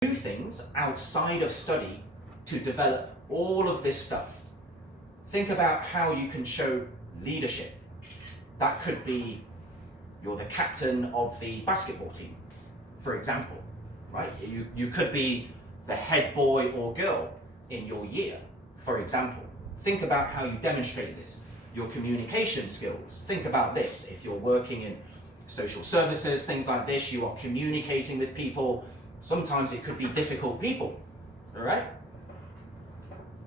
do things outside of study to develop all of this stuff. Think about how you can show leadership. That could be you're the captain of the basketball team, for example, right? You could be the head boy or girl in your year, for example. Think about how you demonstrate this. Your communication skills. Think about this. If you're working in social services, things like this, you are communicating with people. Sometimes it could be difficult people, all right?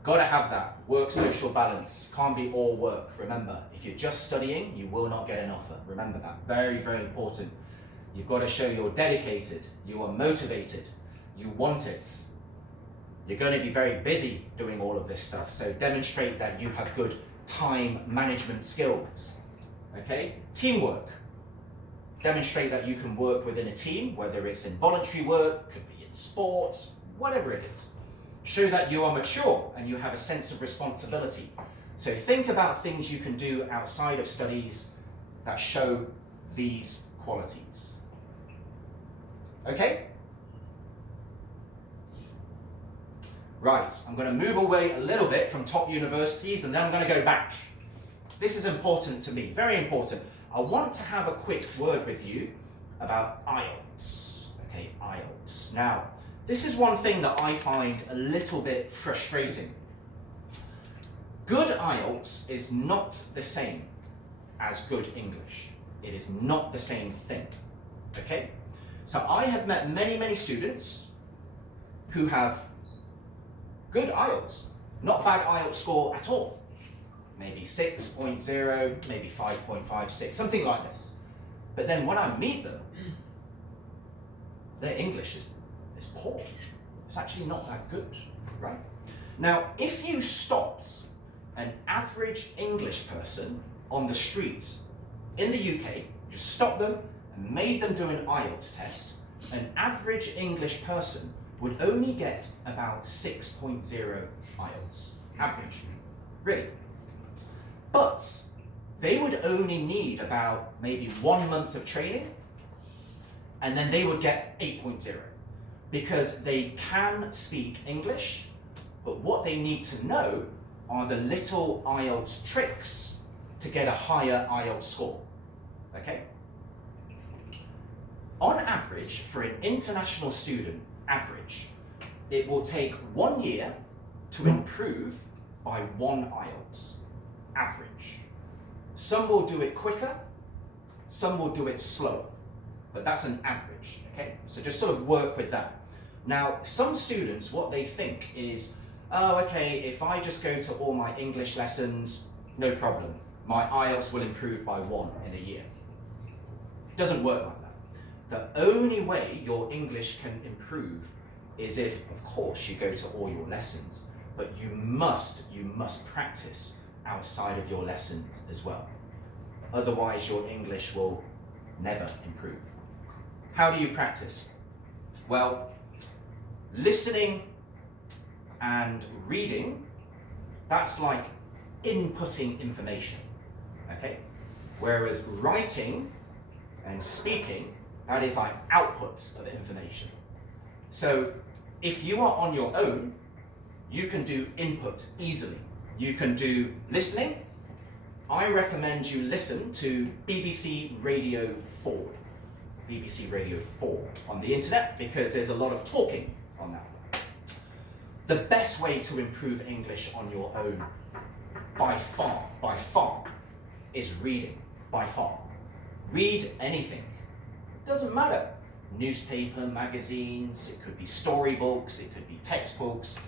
Gotta have that work-social balance. Can't be all work. Remember, if you're just studying, you will not get an offer. Remember that. Very, very important. You've got to show you're dedicated, you are motivated, you want it. You're going to be very busy doing all of this stuff, so demonstrate that you have good time management skills. Okay? Teamwork. Demonstrate that you can work within a team, whether it's in voluntary work, could be in sports, whatever it is. Show that you are mature and you have a sense of responsibility. So think about things you can do outside of studies that show these qualities. Okay? Right, I'm going to move away a little bit from top universities and then I'm going to go back. This is important to me, very important. I want to have a quick word with you about IELTS. Okay, IELTS. Now, this is one thing that I find a little bit frustrating. Good IELTS is not the same as good English. It is not the same thing. Okay? So I have met many, many students who have good IELTS, not bad IELTS score at all. Maybe 6.0, maybe 5.56, something like this. But then when I meet them, their English is poor. It's actually not that good, right? Now, if you stopped an average English person on the streets in the UK, just stopped them and made them do an IELTS test, an average English person would only get about 6.0 IELTS, average, really. But they would only need about maybe 1 month of training, and then they would get 8.0, because they can speak English, but what they need to know are the little IELTS tricks to get a higher IELTS score, okay? On average, for an international student, average, it will take 1 year to improve by 1 IELTS, average. Some will do it quicker, some will do it slower, but that's an average, okay? So just sort of work with that. Now, some students, what they think is, oh, okay, if I just go to all my English lessons, no problem. My IELTS will improve by 1 in a year. It doesn't work like that. The only way your English can improve is if, of course, you go to all your lessons, but you must practice outside of your lessons as well. Otherwise, your English will never improve. How do you practice? Well, listening and reading, that's like inputting information, okay? Whereas writing and speaking, that is like output of information. So if you are on your own, you can do input easily. You can do listening. I recommend you listen to BBC Radio 4. BBC Radio 4 on the internet, because there's a lot of talking on that. The best way to improve English on your own, by far, is reading, by far. Read anything. It doesn't matter. Newspaper, magazines, it could be storybooks, it could be textbooks.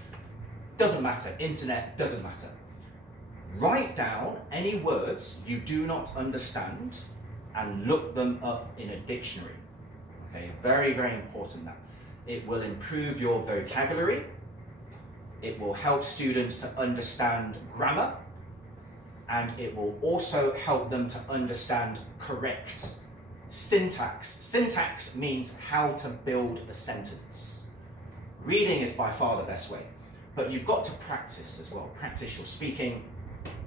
Doesn't matter. Internet, doesn't matter. Write down any words you do not understand and look them up in a dictionary. Okay, very, very important that. It will improve your vocabulary. It will help students to understand grammar, and it will also help them to understand correct syntax. Syntax means how to build a sentence. Reading is by far the best way, but you've got to practice as well. Practice your speaking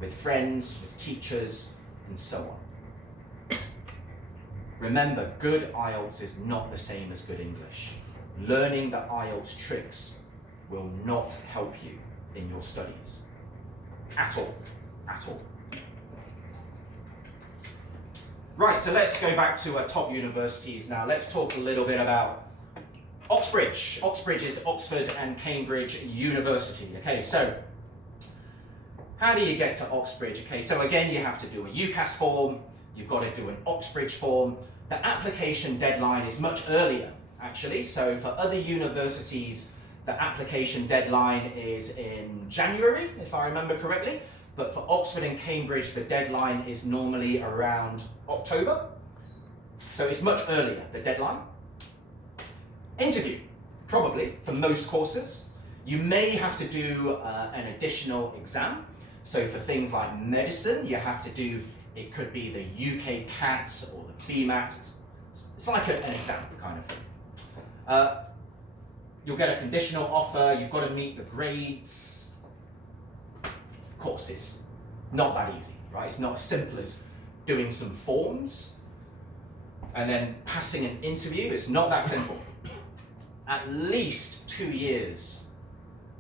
with friends, with teachers, and so on. Remember, good IELTS is not the same as good English. learning the IELTS tricks will not help you in your studies. At all. At all. Right, so let's go back to top universities now. Let's talk a little bit about Oxbridge. Oxbridge is Oxford and Cambridge University. Okay, so how do you get to Oxbridge? Okay, so again, you have to do a UCAS form. You've got to do an Oxbridge form. The application deadline is much earlier, actually. So for other universities, the application deadline is in January, if I remember correctly. But for Oxford and Cambridge, the deadline is normally around October. So it's much earlier, the deadline. Interview, probably, for most courses. You may have to do an additional exam. So for things like medicine, you have to do, it could be the UK CAT or the BMAT. It's like an exam kind of thing. You'll get a conditional offer, you've got to meet the grades. Of course, it's not that easy, right? It's not as simple as doing some forms and then passing an interview. It's not that simple. At least 2 years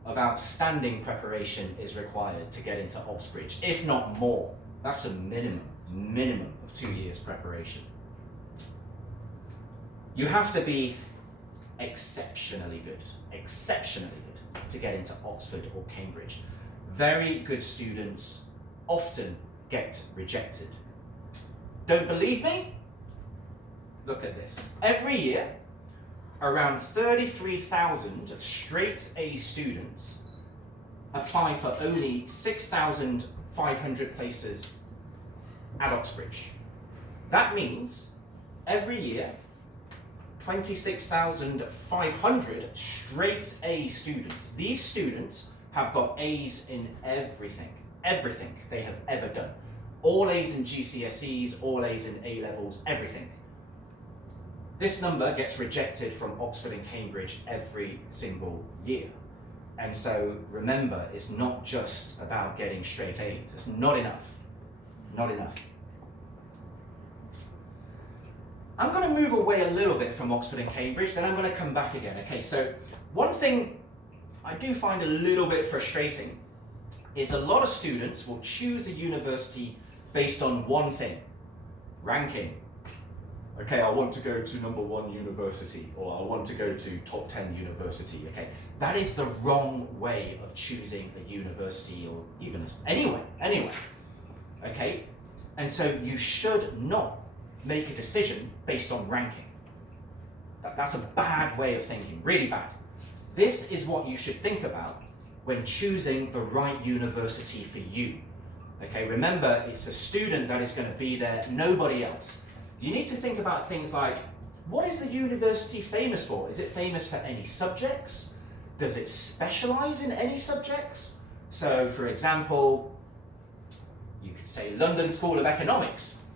of outstanding preparation is required to get into Oxbridge, if not more. That's a minimum of 2 years preparation. You have to be exceptionally good to get into Oxford or Cambridge. Very good students often get rejected. Don't believe me? Look at this. Every year, around 33,000 straight A students apply for only 6,500 places at Oxbridge. That means every year, 26,500 straight A students. These students have got A's in everything they have ever done. All A's in GCSEs, all A's in A levels, everything. This number gets rejected from Oxford and Cambridge every single year. And so remember, it's not just about getting straight A's. It's not enough. Not enough. I'm going to move away a little bit from Oxford and Cambridge, then I'm going to come back again. Okay, so one thing I do find a little bit frustrating is a lot of students will choose a university based on one thing, ranking. Okay, I want to go to #1 university, or I want to go to top 10 university. Okay, that is the wrong way of choosing a university, or even anyway. Okay, and so you should not make a decision based on ranking. That's a bad way of thinking, really bad. This is what you should think about when choosing the right university for you. Okay, remember, it's a student that is going to be there, nobody else. You need to think about things like, what is the university famous for? Is it famous for any subjects? Does it specialize in any subjects? So, for example, you could say London School of Economics.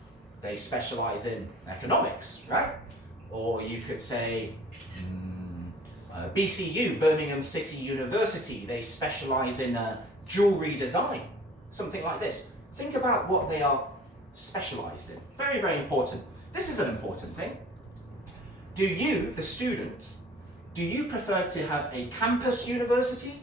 They specialize in economics, right? Or you could say BCU, Birmingham City University. They specialize in jewelry design, something like this. Think about what they are specialized in. Very, very important. This is an important thing. Do you, the student, do you prefer to have a campus university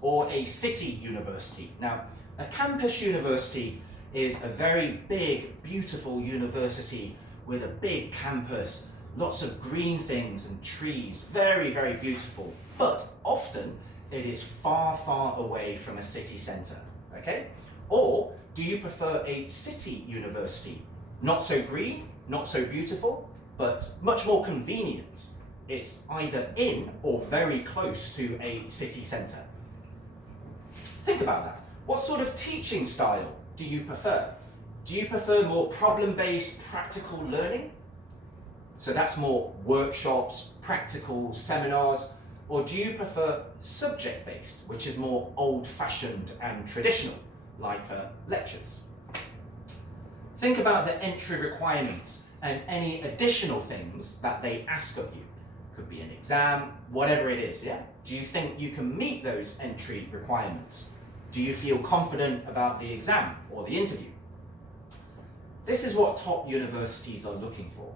or a city university? Now, a campus university is a very big, beautiful university with a big campus, lots of green things and trees, very, very beautiful. But often it is far, far away from a city centre, okay? Or do you prefer a city university? Not so green, not so beautiful, but much more convenient. It's either in or very close to a city centre. Think about that. What sort of teaching style do you prefer? Do you prefer more problem-based practical learning? So that's more workshops, practical seminars, or do you prefer subject-based, which is more old-fashioned and traditional, like lectures? Think about the entry requirements and any additional things that they ask of you. Could be an exam, whatever it is, yeah? Do you think you can meet those entry requirements? Do you feel confident about the exam or the interview? This is what top universities are looking for.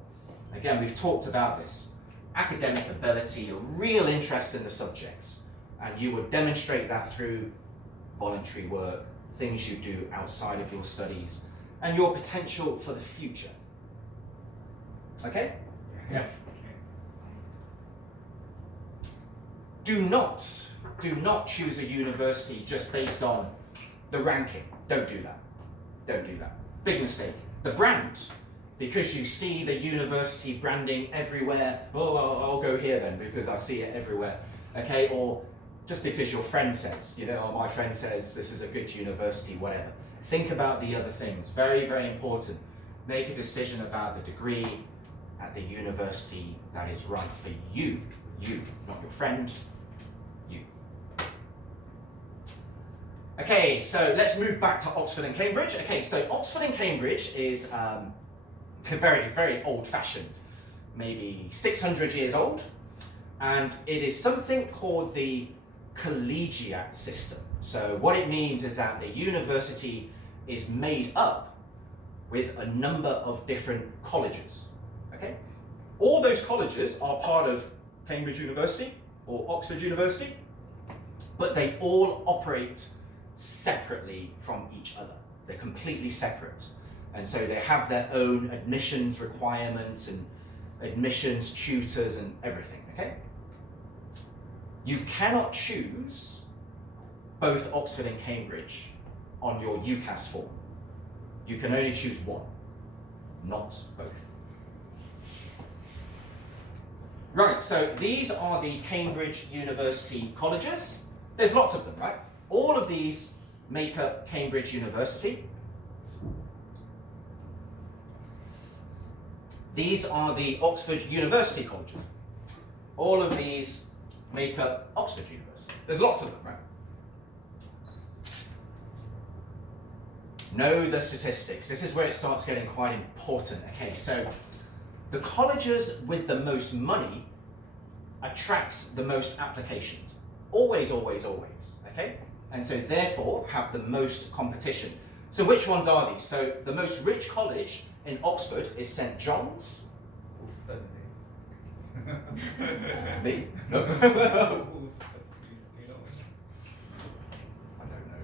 Again, we've talked about this. academic ability, a real interest in the subjects, and you would demonstrate that through voluntary work, things you do outside of your studies, and your potential for the future. Okay? Yeah. Do not choose a university just based on the ranking. Don't do that. Don't do that. Big mistake. The brand. Because you see the university branding everywhere, oh, I'll go here then because I see it everywhere. Okay? Or just because your friend says, you know, oh, my friend says this is a good university, whatever. Think about the other things. Very, very important. Make a decision about the degree at the university that is right for you. You, not your friend. You. Okay, so let's move back to Oxford and Cambridge. Okay, so Oxford and Cambridge is very, very old-fashioned, maybe 600 years old, and it is something called the collegiate system. So what it means is that the university is made up with a number of different colleges. Okay? All those colleges are part of Cambridge University or Oxford University, but they all operate separately from each other. They're completely separate. And so they have their own admissions requirements and admissions tutors and everything, okay? You cannot choose both Oxford and Cambridge on your UCAS form. You can only choose one, not both. Right, so these are the Cambridge University colleges. There's lots of them, right? All of these make up Cambridge University. These are the Oxford University colleges. All of these make up Oxford University. There's lots of them, right? Know the statistics. This is where it starts getting quite important. Okay, so the colleges with the most money attract the most applications. Always, always, always, okay? And so therefore have the most competition. So which ones are these? So the most rich college in Oxford is St. John's. Who's studying? Me? No. I don't know,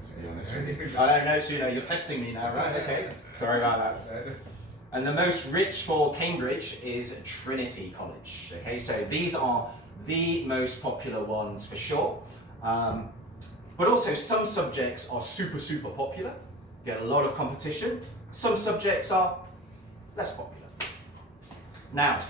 to be honest with you. I don't know, so you're testing me now, right? Okay, sorry about that. And the most rich for Cambridge is Trinity College. Okay, so these are the most popular ones for sure. But also some subjects are super, super popular, get a lot of competition. Some subjects are less popular. Now,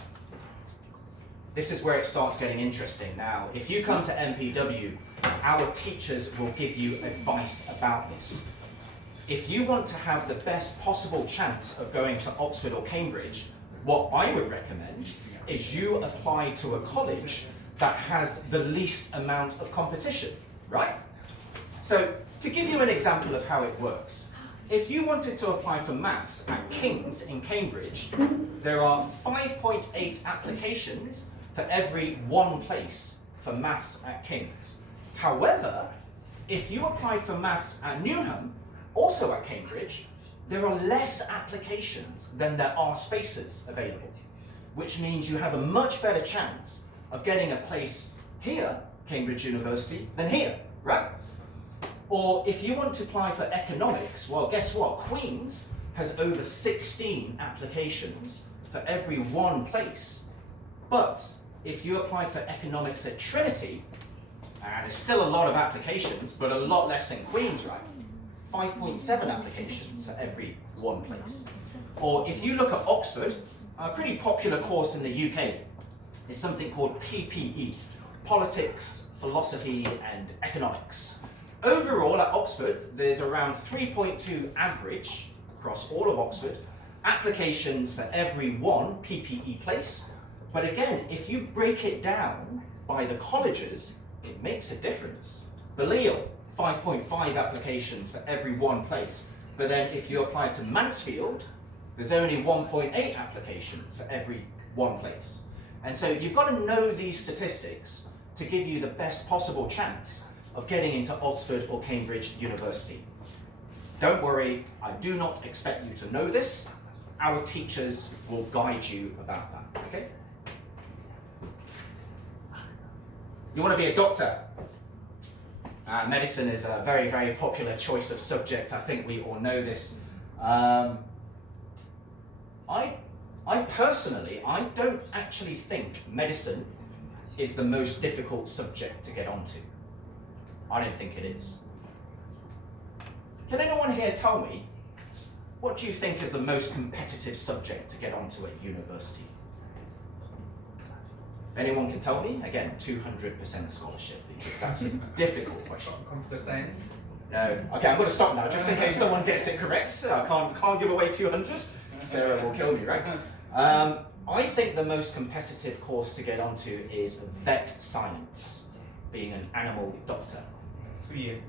this is where it starts getting interesting. Now, if you come to MPW, our teachers will give you advice about this. If you want to have the best possible chance of going to Oxford or Cambridge, what I would recommend is you apply to a college that has the least amount of competition, right? So, to give you an example of how it works, if you wanted to apply for maths at King's in Cambridge, there are 5.8 applications for every one place for maths at King's. However, if you applied for maths at Newham, also at Cambridge, there are less applications than there are spaces available, which means you have a much better chance of getting a place here, Cambridge University, than here, right? Or if you want to apply for economics, well, guess what? Queen's has over 16 applications for every one place. But if you apply for economics at Trinity, there's still a lot of applications, but a lot less than Queen's, right? 5.7 applications for every one place. Or if you look at Oxford, a pretty popular course in the UK is something called PPE, Politics, Philosophy and Economics. Overall at Oxford, there's around 3.2 average across all of Oxford, applications for every one PPE place. But again, if you break it down by the colleges, it makes a difference. Balliol, 5.5 applications for every one place. But then if you apply to Mansfield, there's only 1.8 applications for every one place. And so you've got to know these statistics to give you the best possible chance of getting into Oxford or Cambridge University. Don't worry, I do not expect you to know this. Our teachers will guide you about that, okay? You want to be a doctor. Medicine is a very, very popular choice of subject. I think we all know this. I personally, I don't actually think medicine is the most difficult subject to get onto. I don't think it is. Can anyone here tell me, what do you think is the most competitive subject to get onto at university? If anyone can tell me, again, 200% scholarship, because that's a difficult question. Computer science? No. Okay, I'm going to stop now, just in case someone gets it correct. So I can't give away 200. Sarah will kill me, right? I think the most competitive course to get onto is vet science, being an animal doctor. Sweden.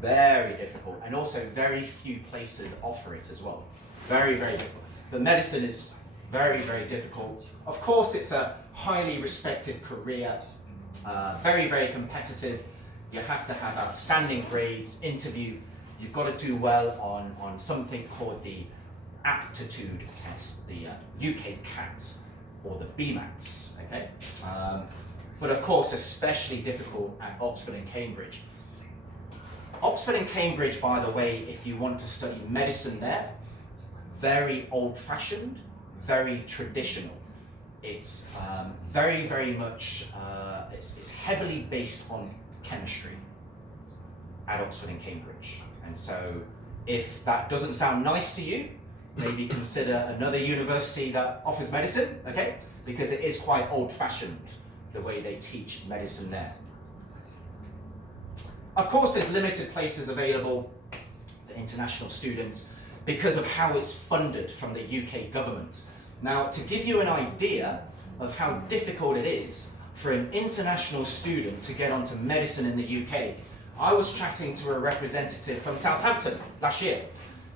Very difficult, and also very few places offer it as well. Very, very difficult. But medicine is very, very difficult. Of course, it's a highly respected career, very, very competitive. You have to have outstanding grades, interview. You've got to do well on something called the aptitude test, the UK CATs or the BMATs, okay? But of course, especially difficult at Oxford and Cambridge. Oxford and Cambridge, by the way, if you want to study medicine there, very old-fashioned, very traditional. It's very, very much, it's heavily based on chemistry at Oxford and Cambridge. And so if that doesn't sound nice to you, maybe consider another university that offers medicine, okay? Because it is quite old-fashioned, the way they teach medicine there. Of course, there's limited places available for international students because of how it's funded from the UK government. Now, to give you an idea of how difficult it is for an international student to get onto medicine in the UK, I was chatting to a representative from Southampton last year.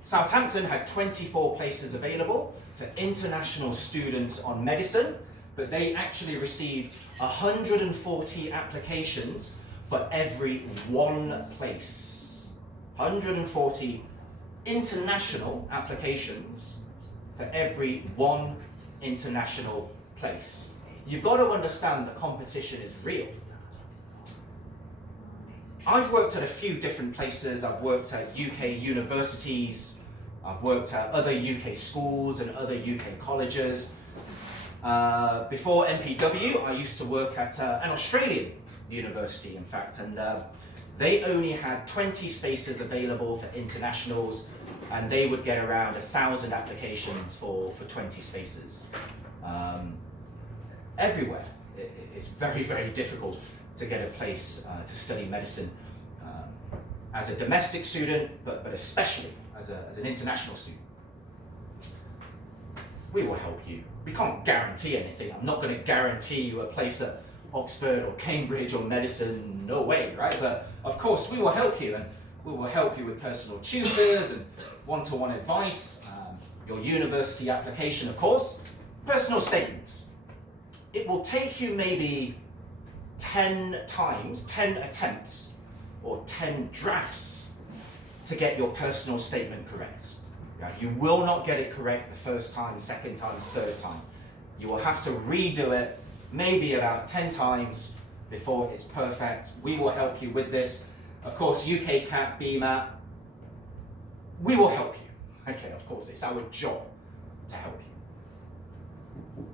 Southampton had 24 places available for international students on medicine, but they actually received 140 applications for every one place. 140 international applications for every one international place. You've got to understand the competition is real. I've worked at a few different places. I've worked at UK universities. I've worked at other UK schools and other UK colleges. Before MPW, I used to work at an Australian university, in fact, and they only had 20 spaces available for internationals, and they would get around 1,000 applications for 20 spaces. Everywhere, it's very, very difficult to get a place to study medicine as a domestic student, but especially as an international student. We will help you. We can't guarantee anything. I'm not going to guarantee you a place at Oxford or Cambridge or medicine, no way, right? But of course, we will help you, and we will help you with personal tutors and one-to-one advice, your university application, of course, personal statements. It will take you maybe 10 attempts, or 10 drafts to get your personal statement correct. Right? You will not get it correct the first time, second time, third time. You will have to redo it maybe about 10 times before it's perfect. We will help you with this. Of course, UK CAT, BMAT, we will help you. Okay, of course, it's our job to help you.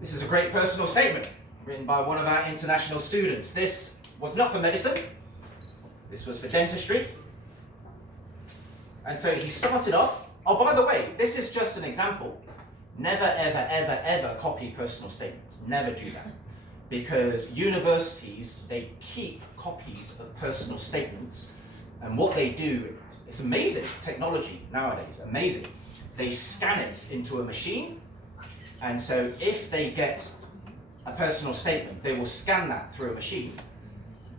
This is a great personal statement written by one of our international students. This was not for medicine. This was for dentistry. And so he started off, oh, by the way, this is just an example. Never, ever, ever, ever copy personal statements. Never do that. Because universities, they keep copies of personal statements, and what they do, it's amazing technology nowadays, amazing. They scan it into a machine, and so if they get a personal statement, they will scan that through a machine,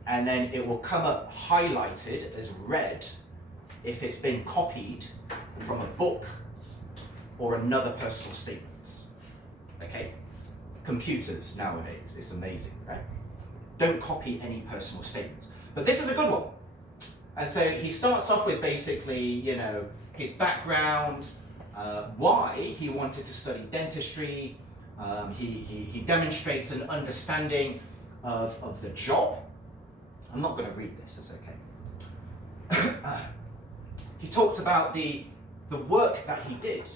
and then it will come up highlighted as red if it's been copied from a book or another personal statement. Okay? Computers nowadays, it's amazing, right? Don't copy any personal statements. But this is a good one. And so he starts off with basically, you know, his background, why he wanted to study dentistry. He demonstrates an understanding of the job. I'm not going to read this, it's okay. He talks about the work that he did.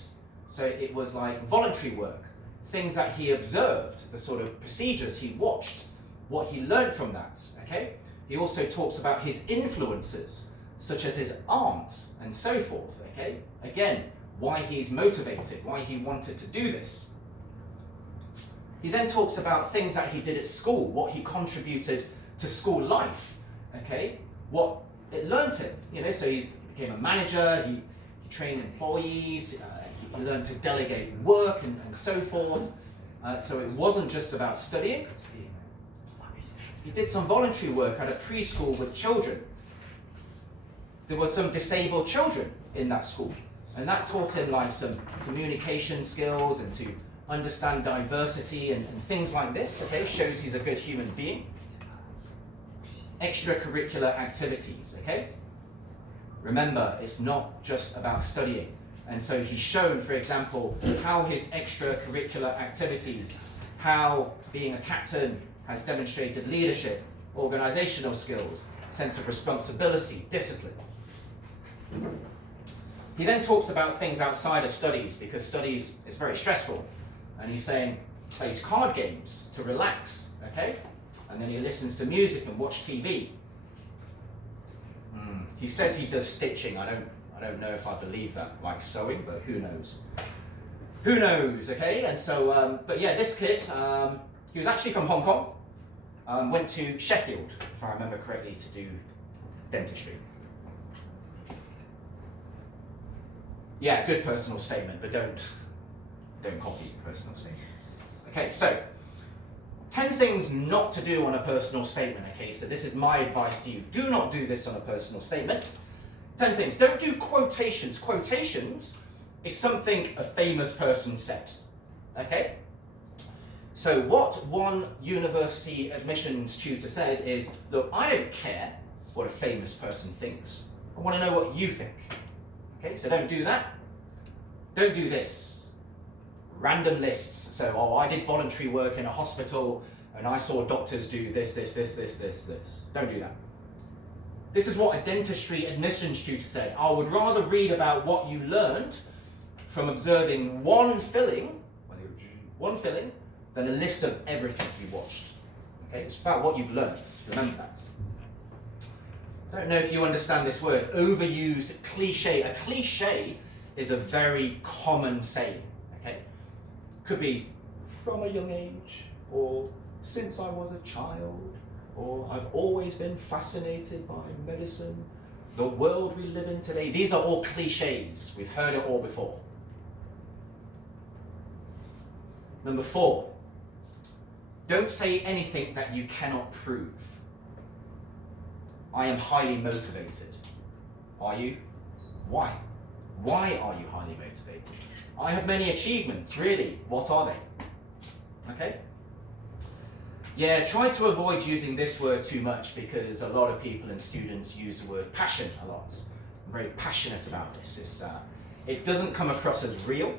So it was like voluntary work, things that he observed, the sort of procedures he watched, what he learned from that, okay? He also talks about his influences, such as his aunt and so forth, okay? Again, why he's motivated, why he wanted to do this. He then talks about things that he did at school, what he contributed to school life, okay? What it learned him, you know, so he became a manager, he trained employees, he learned to delegate work and so forth. So it wasn't just about studying. He did some voluntary work at a preschool with children. There were some disabled children in that school, and that taught him like some communication skills and to understand diversity and things like this, okay? Shows he's a good human being. Extracurricular activities, okay? Remember, it's not just about studying. And so he's shown, for example, how his extracurricular activities, how being a captain has demonstrated leadership, organizational skills, sense of responsibility, discipline. He then talks about things outside of studies, because studies is very stressful. And he's saying, plays card games to relax, okay? And then he listens to music and watch TV. He says he does stitching. I don't know if I believe that, like sewing, but who knows? Who knows, okay? And so, but yeah, this kid, he was actually from Hong Kong, went to Sheffield, if I remember correctly, to do dentistry. Yeah, good personal statement, but don't copy personal statements. Okay, so 10 things not to do on a personal statement, okay? So this is my advice to you. Do not do this on a personal statement. 10 things. Don't do quotations. Quotations is something a famous person said, okay? So what one university admissions tutor said is, look, I don't care what a famous person thinks. I want to know what you think. Okay, so don't do that. Don't do this. Random lists. So, oh, I did voluntary work in a hospital and I saw doctors do this. Don't do that. This is what a dentistry admissions tutor said. I would rather read about what you learned from observing one filling than a list of everything you watched. Okay, it's about what you've learned. Remember that. I don't know if you understand this word, overused cliche. A cliche is a very common saying, okay? Could be from a young age, or since I was a child, or I've always been fascinated by medicine, the world we live in today. These are all cliches. We've heard it all before. Number 4, don't say anything that you cannot prove. I am highly motivated. Are you? Why? Why are you highly motivated? I have many achievements, really. What are they? Okay? Yeah, try to avoid using this word too much, because a lot of people and students use the word passion a lot. I'm very passionate about this. It doesn't come across as real.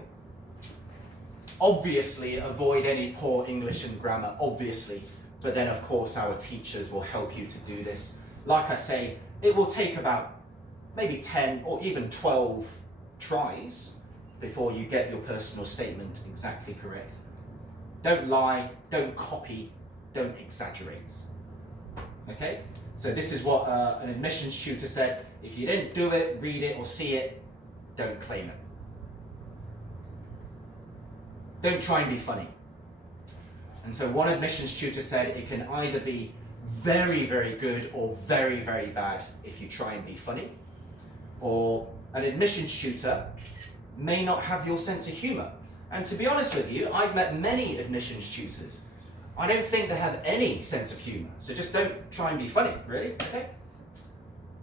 Obviously, avoid any poor English and grammar, obviously. But then, of course, our teachers will help you to do this. Like I say, it will take about maybe 10 or even 12 tries before you get your personal statement exactly correct. Don't lie, don't copy, don't exaggerate. Okay? So this is what an admissions tutor said. If you didn't do it, read it, or see it, don't claim it. Don't try and be funny. And so one admissions tutor said it can either be very, very good or very, very bad if you try and be funny. Or an admissions tutor may not have your sense of humor. And to be honest with you, I've met many admissions tutors. I don't think they have any sense of humor. So just don't try and be funny, really, okay?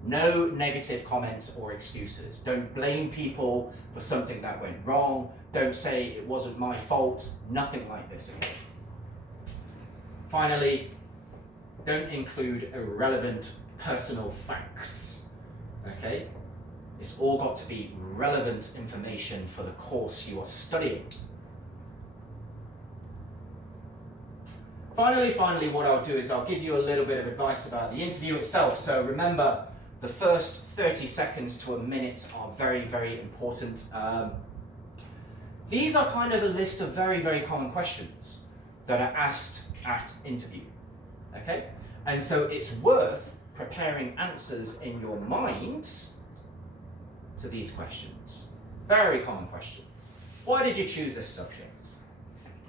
No negative comments or excuses. Don't blame people for something that went wrong. Don't say it wasn't my fault. Nothing like this, okay? Finally, don't include irrelevant personal facts, okay? It's all got to be relevant information for the course you are studying. Finally, what I'll do is I'll give you a little bit of advice about the interview itself. So remember, the first 30 seconds to a minute are very, very important. These are kind of a list of very, very common questions that are asked at interview, okay? And so it's worth preparing answers in your minds to these questions. Very common questions. Why did you choose this subject?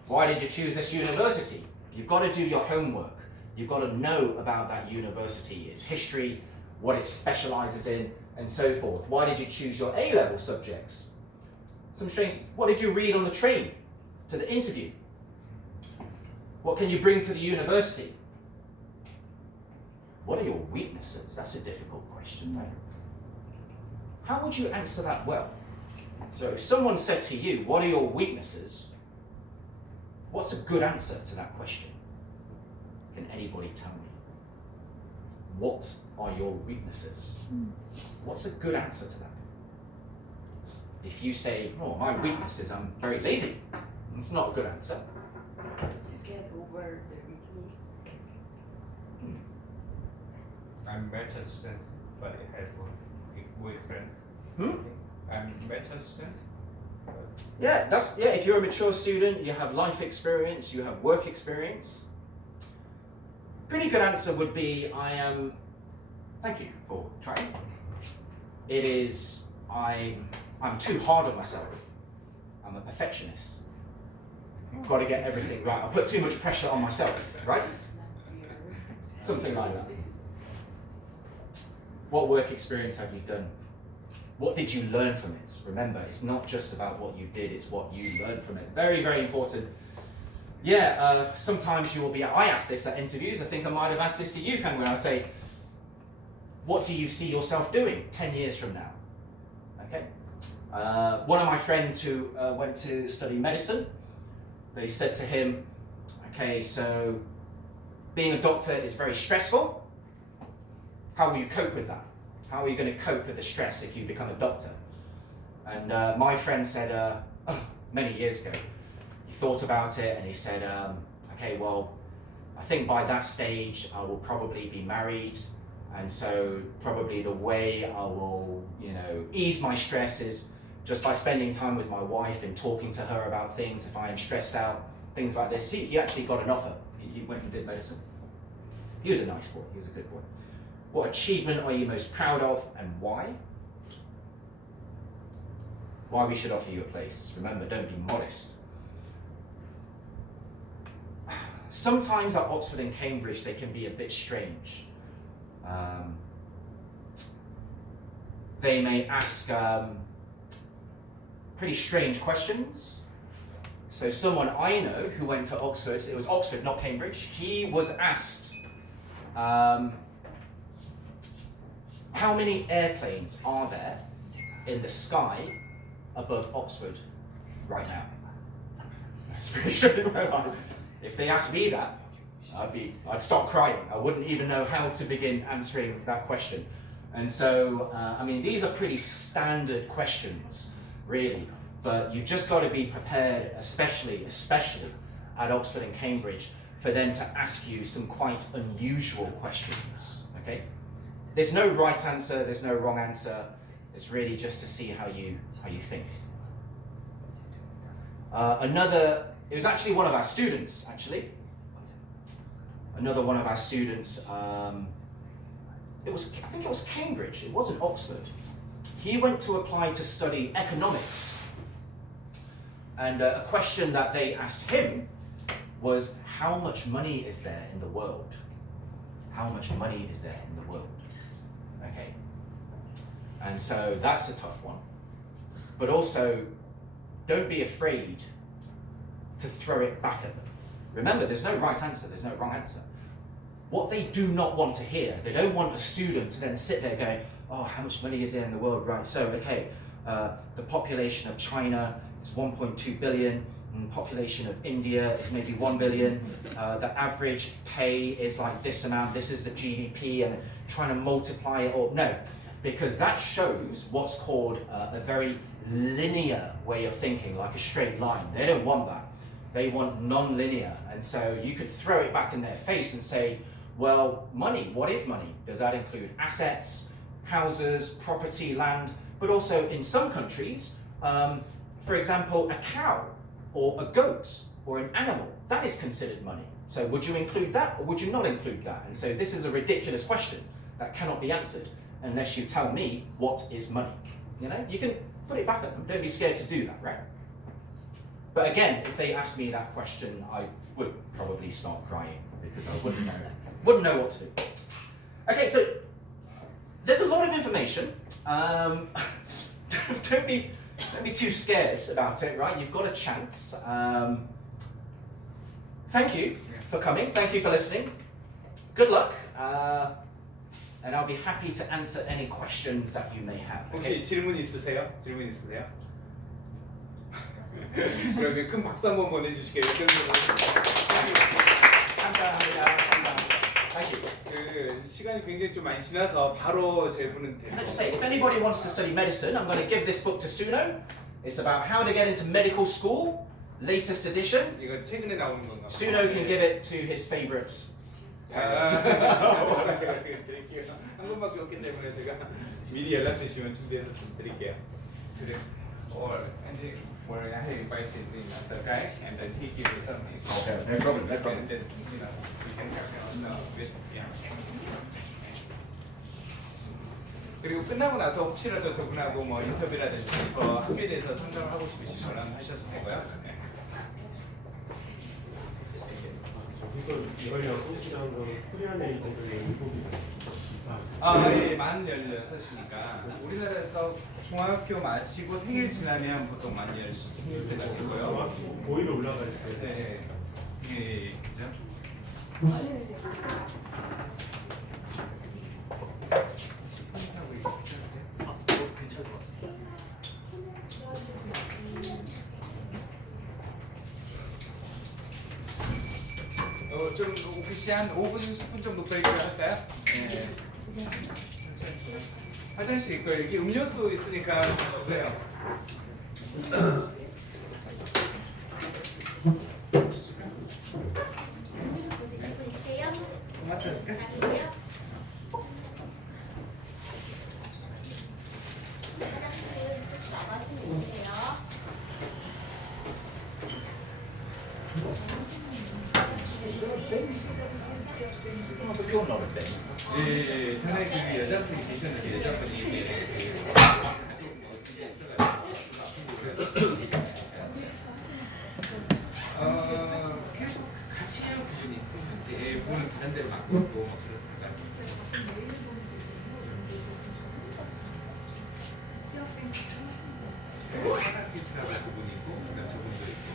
Why did you choose this university? You've got to do your homework. You've got to know about that university, its history, what it specializes in, and so forth. Why did you choose your A-level subjects? Some strange, what did you read on the train to the interview? What can you bring to the university? What are your weaknesses? That's a difficult question, right? How would you answer that well? So if someone said to you, what are your weaknesses? What's a good answer to that question? Can anybody tell me? What are your weaknesses? What's a good answer to that? If you say, oh, my weakness is I'm very lazy, it's not a good answer. To get over the weakness. I'm better student, but I have good experience. I'm better student. Yeah, if you're a mature student, you have life experience, you have work experience. Pretty good answer would be, thank you for trying. It is, I'm too hard on myself. I'm a perfectionist. I've got to get everything right. I put too much pressure on myself, right? Something like that. What work experience have you done? What did you learn from it? Remember, it's not just about what you did, it's what you learned from it. Very, very important. Yeah, sometimes you will be, I ask this at interviews, I think I might have asked this to you, Kang, when I say, what do you see yourself doing 10 years from now? Okay. One of my friends who went to study medicine, they said to him, okay, so being a doctor is very stressful. How will you cope with that? How are you going to cope with the stress if you become a doctor? And my friend said, many years ago, he thought about it and he said, okay, well, I think by that stage I will probably be married, and so probably the way I will, ease my stress is just by spending time with my wife and talking to her about things if I am stressed out, things like this. He actually got an offer. He went and did medicine. He was a nice boy. He was a good boy. What achievement are you most proud of and why? Why we should offer you a place. Remember, don't be modest. Sometimes at Oxford and Cambridge they can be a bit strange. They may ask pretty strange questions. So someone I know who went to Oxford, it was Oxford, not Cambridge, he was asked, how many airplanes are there in the sky above Oxford right now? That's pretty strange. If they asked me that, I'd start crying. I wouldn't even know how to begin answering that question. And so, these are pretty standard questions, really. But you've just got to be prepared, especially at Oxford and Cambridge, for them to ask you some quite unusual questions. Okay? There's no right answer. There's no wrong answer. It's really just to see how you think. It was actually one of our students, actually. Another one of our students, I think it was Cambridge, it wasn't Oxford. He went to apply to study economics. And a question that they asked him was, how much money is there in the world? How much money is there in the world? Okay. And so that's a tough one. But also, don't be afraid to throw it back at them. Remember, there's no right answer, there's no wrong answer. What they do not want to hear, they don't want a student to then sit there going, oh, how much money is there in the world? Right, so, okay, the population of China is 1.2 billion, and the population of India is maybe 1 billion. The average pay is like this amount, this is the GDP, and trying to multiply it all. No, because that shows what's called a very linear way of thinking, like a straight line. They don't want that. They want non-linear, and so you could throw it back in their face and say, well, money, what is money? Does that include assets, houses, property, land? But also in some countries, for example, a cow or a goat or an animal, that is considered money. So would you include that or would you not include that? And so this is a ridiculous question that cannot be answered unless you tell me what is money. You know, you can put it back at them. Don't be scared to do that, right? But again, if they asked me that question, I would probably start crying because I wouldn't know what to do. Okay, so there's a lot of information. Don't be too scared about it, right? You've got a chance. Thank you for coming. Thank you for listening. Good luck. And I'll be happy to answer any questions that you may have. 혹시 질문 있으세요? 질문 있으세요? 그러면 큰 박수 한번 보내주시게요. 감사합니다. Thank you. 그 시간이 굉장히 좀 많이 지나서 바로 질문은 Can I 됩니다. just say, if anybody wants to study medicine, I'm going to give this book to Suno. It's about how to get into medical school, latest edition. 이거 최근에 나오는 건가요? Suno can give it to his favorite. 제가 드릴게요. 한 번밖에 없기 때문에 제가 미리 연락 주시면 준비해서 좀 드릴게요. 그래. Or and where I invite him in the guy and then he gives you some. Okay, no problem, no problem. And then you know we can help you also with 그리고 끝나고 나서 혹시라도 저분하고 뭐 인터뷰라든지 학교에 대해서 상담을 하고 싶으시면 하셔도 되고요. 네. 여기서 이걸요 소시라는 거는 코리안 에이전트의 의복이 네, 만 16이니까 우리나라에서 중학교 마치고 생일 지나면 보통 만 13세가 되고요. 고위로 올라갈 때 네, 이게 그죠? 좀 혹시 한 5분, 10분 정도 브레이크를 할까요? 네. 화장실 있고 이렇게 음료수 있으니까 보세요. 토마토 줄까? You're not a baby. 예, 전에 그 여자분이 계셨는데 여자분이 이제 계속 같이 해요 기준이 이제 분은 다른 데로 맡고 있고 막 그러니까 사각기타라는 부분이 있고 그다음 저분도 있고